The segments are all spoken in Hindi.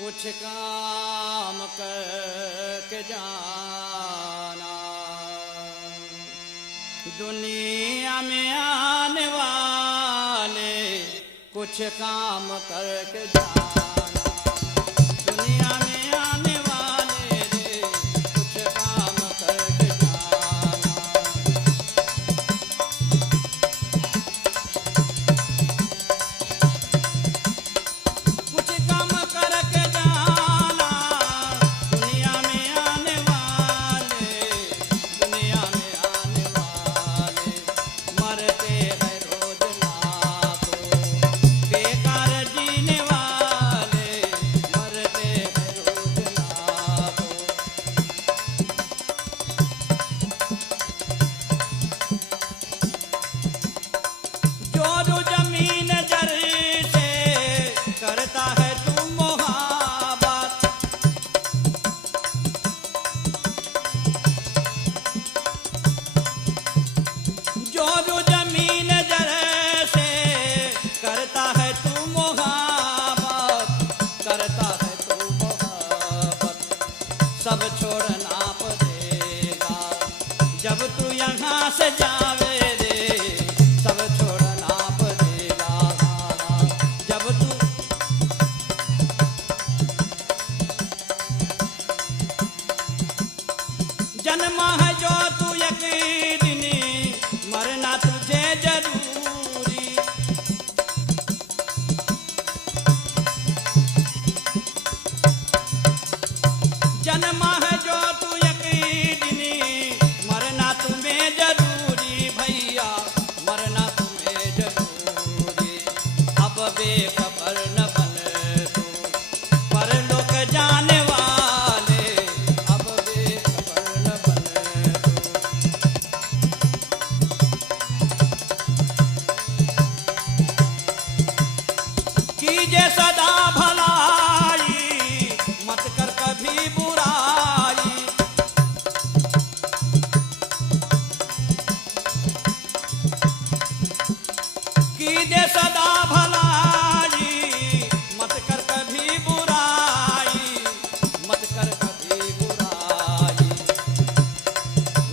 कुछ काम करके जाना। दुनिया में आने वाले कुछ काम करके जाना। दुनिया में आने वाले रे कुछ काम करके जाना। कुछ काम करके जाना। दुनिया में आने वाले, दुनिया में आने वाले मरते हैं रोज लाखों। बेकार जीने वाले मरते हैं रोज लाखों। जो जमीन जर से करता है तू मोहब्बत। जो जमीन जर से करता है तू मोहब्बत, करता है तू मोहब्बत। सब छोड़ना पड़ेगा जब तू यहाँ से जावे रे। सब छोड़ना पड़ेगा जब तू जन्मा है जो तू यकीनी मरना तुझे जरूरी। जन्मा है जो तू यकीनी मरना तुम्हें जरूरी भैया, मरना तुम्हें जरूरी। अब बेखबर न बन तू पर लोग जाने वाले। अब बेखबर न बन तू। कीजे सदा भलाई मत कर कभी बुराई। कीजे सदा भलाई मत कर कभी बुराई। मत कर कभी बुराई।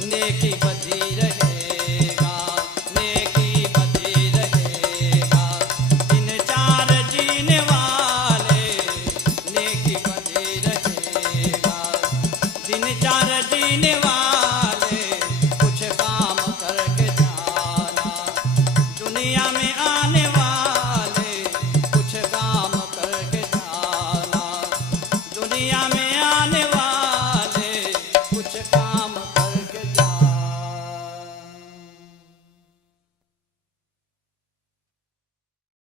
नेकी बची रहेगा, नेकी बची रहेगा। दिन चार जीने वाले नेकी बची रहेगा। दिन चार जीने वाले कुछ काम करके जाना। दुनिया में